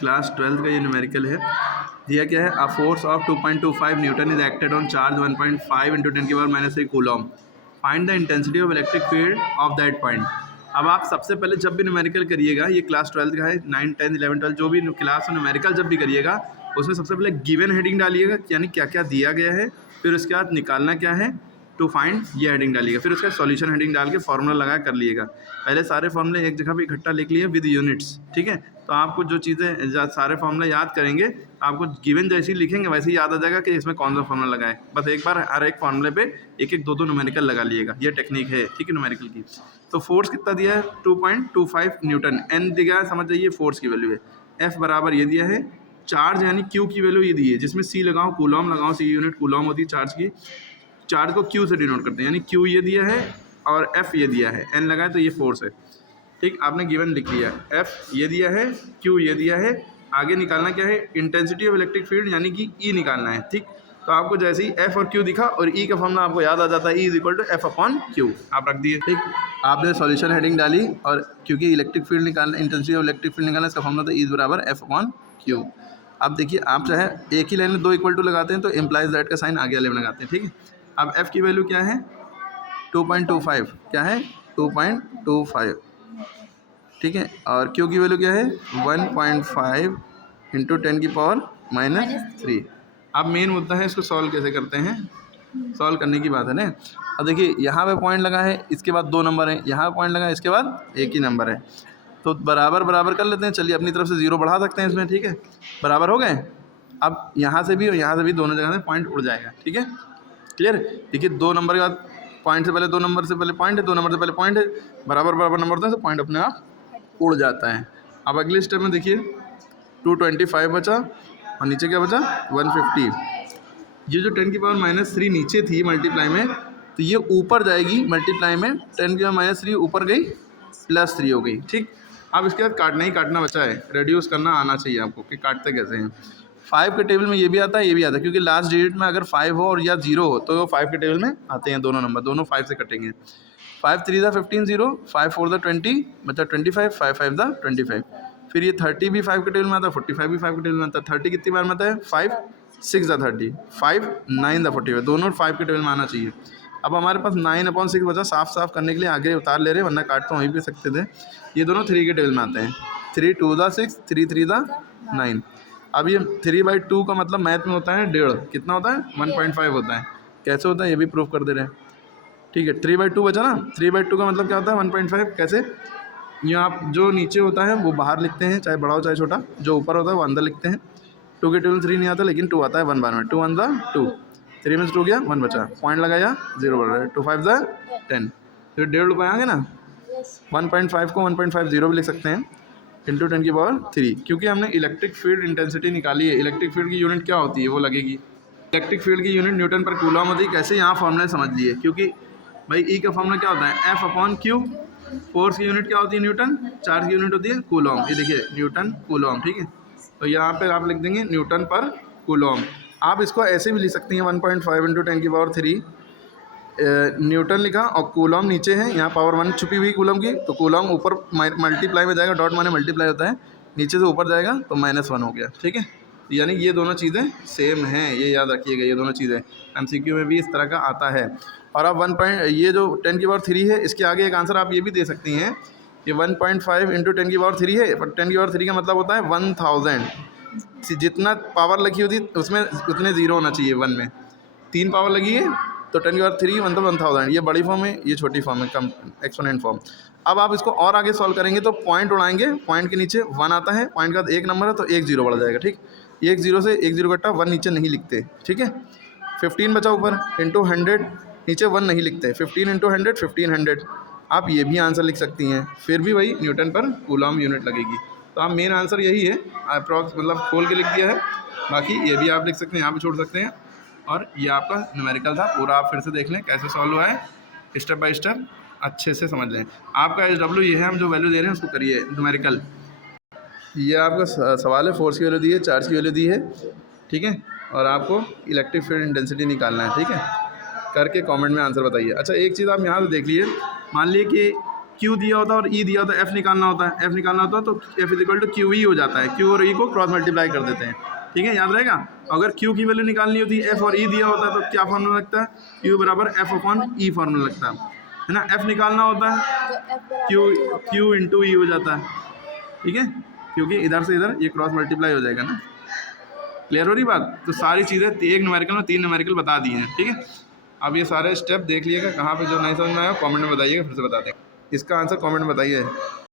Class 12 का ये numerical है। दिया क्या है, a force of 2.25 Newton is acted on charge 1.5 into 10⁻³ coulomb. Find the intensity of electric field of that point. अब आप सबसे पहले जब भी न्यूमेरिकल करिएगा, ये क्लास 12 का है, 9, 10, 11, 12 जो भी क्लास में न्यूमेरिकल जब भी करिएगा उसमें सबसे पहले गिवन हेडिंग डालिएगा, यानी क्या क्या दिया गया है, फिर उसके बाद निकालना क्या है, टू फाइंड ये हेडिंग डालिएगा, फिर उसका सॉल्यूशन हेडिंग डाल के फॉर्मूला लगा कर लिएगा। पहले सारे फॉर्मूले एक जगह पे इकट्ठा लिख लिए विद यूनिट्स, ठीक है। तो आपको जो चीज़ें सारे फॉर्मूले याद करेंगे, आपको गिवन जैसे ही लिखेंगे वैसे ही याद आ जाएगा कि इसमें कौन सा फॉर्मूला लगाए। बस एक बार हर एक फॉर्मूले पे एक एक दो न्यूमेरिकल लगा लिएगा, ये टेक्निक है, ठीक है, न्यूमेरिकल की। तो फोर्स कितना दिया है, 2.25 न्यूटन। एन दिया है, समझ जाइए फोर्स की वैल्यू है। एफ बराबर ये दिया है, चार्ज यानी क्यू की वैल्यू ये दी है, जिसमें सी लगाओ, कूलम लगाओ, सी यूनिट कूलम होती है चार्ज की। चार्ज को क्यू से डिनोट करते हैं, यानी क्यू ये दिया है और एफ ये दिया है, एन लगाए तो ये फोर्स है, ठीक। आपने गिवन लिख लिया, एफ ये दिया है, क्यू ये दिया है। आगे निकालना क्या है, इंटेंसिटी ऑफ इलेक्ट्रिक फील्ड यानी कि ई निकालना है, ठीक। तो आपको जैसे ही एफ और क्यू दिखा और ई का फॉर्मूला आपको याद आ जाता है, E is equal to F upon Q, आप रख दिए, ठीक। आपने सॉल्यूशन हेडिंग डाली और क्योंकि इलेक्ट्रिक फील्ड निकालना, इंटेंसिटी ऑफ इलेक्ट्रिक फील्ड निकालना, इसका फॉर्मूला था ई बराबर एफ अपॉन क्यू। अब देखिए, आप चाहे एक ही लाइन में दो इक्वल टू लगाते हैं तो इम्प्लाइज दैट का साइन आगे वाले में लगाते हैं, ठीक है। अब एफ की वैल्यू क्या है, 2.25, क्या है 2.25, ठीक है। और क्यू की वैल्यू क्या है 1.5 इंटू 10⁻³ अब मेन मुद्दा है इसको सॉल्व कैसे करते हैं, सॉल्व करने की बात है ना। अब देखिए यहाँ पे पॉइंट लगा है, इसके बाद 2 नंबर है, यहाँ पॉइंट लगा है, इसके बाद एक ही नंबर है, तो बराबर बराबर कर लेते हैं। चलिए अपनी तरफ से 0 बढ़ा सकते हैं इसमें, ठीक है, बराबर हो गए। अब यहाँ से भी और यहाँ से भी दोनों जगह से पॉइंट उड़ जाएगा, ठीक है, क्लियर। देखिए 2 नंबर के बाद पॉइंट से पहले 2 नंबर से पहले पॉइंट है, 2 नंबर से पहले पॉइंट है, बराबर बराबर नंबर होता है तो पॉइंट अपने आप उड़ जाता है। अब अगले स्टेप में देखिए 225 बचा और नीचे क्या बचा 150। ये जो 10⁻³ नीचे थी मल्टीप्लाई में, तो ये ऊपर जाएगी मल्टीप्लाई में, 10⁻³ ऊपर गई, +3 हो गई, ठीक। अब इसके बाद काटना ही काटना बचा है, रेड्यूस करना आना चाहिए आपको कि काटते कैसे हैं। 5 के टेबल में ये भी आता है, ये भी आता है, क्योंकि लास्ट डिजिट में अगर 5 हो और या 0 हो तो 5 के टेबल में आते हैं दोनों नंबर, दोनों 5 से कटेंगे। 5 3 दा 15 0, 5 4 दा 20 बचा 25, 5 5 दा 25। फिर ये 30 भी 5 के टेबल में आता है, 45 भी 5 के टेबल में आता है। 30 कितनी बार में आता है 5 6 दा 30, 5 9 दा 45, दोनों 5 के टेबल में आना चाहिए। अब हमारे पास 9/6 बचा, साफ साफ करने के लिए आगे उतार ले रहे हैं, वरना काट तो वहीं भी सकते थे। ये दोनों 3 के टेबल में आते हैं, 3 2 दा 6, 3 3 दा 9। अब ये 3/2 का मतलब मैथ में होता है 1.5, कितना होता है 1.5 होता है। कैसे होता है ये भी प्रूफ कर दे रहे हैं, ठीक है। 3/2 बचा ना, 3/2 का मतलब क्या होता है 1.5, कैसे, यहाँ आप जो नीचे होता है वो बाहर लिखते हैं, चाहे बड़ा हो चाहे छोटा, जो ऊपर होता है वो अंदर लिखते हैं। 2 के टेबल 3 नहीं आता, लेकिन 2 आता है 1 बार में, 2 1 दा 2, 3 में से 2 गया 1 बचा, पॉइंट लगाया 0 बढ़ रहा है, 2 5 दा 10, फिर 1.5 रुपये आएंगे ना। 1.5 को 1.50 भी लिख सकते हैं, इंटू 10⁻3, क्योंकि हमने इलेक्ट्रिक फील्ड इंटेंसिटी निकाली है। इलेक्ट्रिक फील्ड की यूनिट क्या होती है वो लगेगी, इलेक्ट्रिक फील्ड की यूनिट न्यूटन पर कूलम होती है। कैसे, यहाँ फॉर्मूला समझ लिए, क्योंकि भाई ई का फॉर्मूला क्या होता है एफ अपॉन क्यू, फोर्स की यूनिट क्या होती है न्यूटन, चार्ज की यूनिट होती है कूलम, ये देखिए न्यूटन कूलम, ठीक है। तो यहाँ पे आप लिख देंगे न्यूटन पर कूलम। आप इसको ऐसे भी लिख सकते हैं 1.5 इंटू 10⁻3 न्यूटन लिखा और कूलम नीचे है, यहाँ पावर 1 छुपी हुई कूलम की, तो कूलम ऊपर मल्टीप्लाई में जाएगा, डॉट माने मल्टीप्लाई होता है, नीचे से ऊपर जाएगा तो -1 हो गया, ठीक है। यानी ये दोनों चीज़ें सेम हैं, ये याद रखिएगा, ये दोनों चीज़ें एमसीक्यू में भी इस तरह का आता है। और अब ये जो 10⁻3 है, इसके आगे एक आंसर आप ये भी दे सकती हैं, ये 1.5 इंटू 10⁻3 है, पर 10⁻3 का मतलब होता है 1000। जितना पावर लगी होती उसमें उतने 0 होना चाहिए, 1 में 3 पावर लगी है, तो 10⁻3 मतलब 1000। ये बड़ी फॉर्म है, ये छोटी फॉर्म है, कम एक्सपोनेंट फॉर्म। अब आप इसको और आगे सॉल्व करेंगे तो पॉइंट उड़ाएंगे, पॉइंट के नीचे 1 आता है, पॉइंट का 1 नंबर है तो 1 0 बढ़ जाएगा, ठीक। 1 0 से 1 0 कट्टा, 1 नीचे नहीं लिखते, ठीक है। 15 बचा ऊपर, इंटू 100, नीचे 1 नहीं लिखते, 15 इंटू 100 1500। आप ये भी आंसर लिख सकती हैं, फिर भी वही न्यूटन पर कूलम यूनिट लगेगी। तो आप मेन आंसर यही है, अप्रॉक्स मतलब खोल के लिख दिया है, बाकी ये भी आप लिख सकते हैं, यहाँ पे छोड़ सकते हैं। और ये आपका न्यूमेरिकल था पूरा, आप फिर से देख लें कैसे सॉल्व हुआ है, स्टेप बाय स्टेप अच्छे से समझ लें। आपका SW ये है, हम जो वैल्यू दे रहे हैं उसको करिए न्यूमेरिकल। ये आपका सवाल है, फोर्स की वैल्यू दी है, चार्ज की वैल्यू दी है, ठीक है, और आपको इलेक्ट्रिक फील्ड इंटेंसिटी निकालना है, ठीक है। करके कमेंट में आंसर बताइए। अच्छा एक चीज़ आप यहाँ से देख लीजिए, मान लीजिए कि क्यू दिया होता है और ई दिया होता है, एफ निकालना होता है, एफ निकालना होता है तो F is equal to Q E हो जाता है, क्यू और ई को क्रॉस मल्टीप्लाई कर देते हैं, ठीक है, याद रहेगा। अगर क्यू की वैल्यू निकालनी होती है, एफ और ई दिया होता है तो क्या फॉर्मूला लगता है, क्यू बराबर एफ अपॉन ई फॉर्मूला लगता है ना। एफ निकालना होता है क्यू क्यू इंटू ई हो जाता है, ठीक है, क्योंकि इधर से इधर ये क्रॉस मल्टीप्लाई हो जाएगा ना। क्लियर हो रही बात। तो सारी चीज़ें एक न्यूमेरिकल में 3 न्यूमेरिकल बता दिए हैं, ठीक है। अब ये सारे स्टेप देख लिएगा, कहाँ पे जो नहीं समझ में आया कमेंट में बताइएगा, फिर से बता देंगे। इसका आंसर कमेंट में बताइए।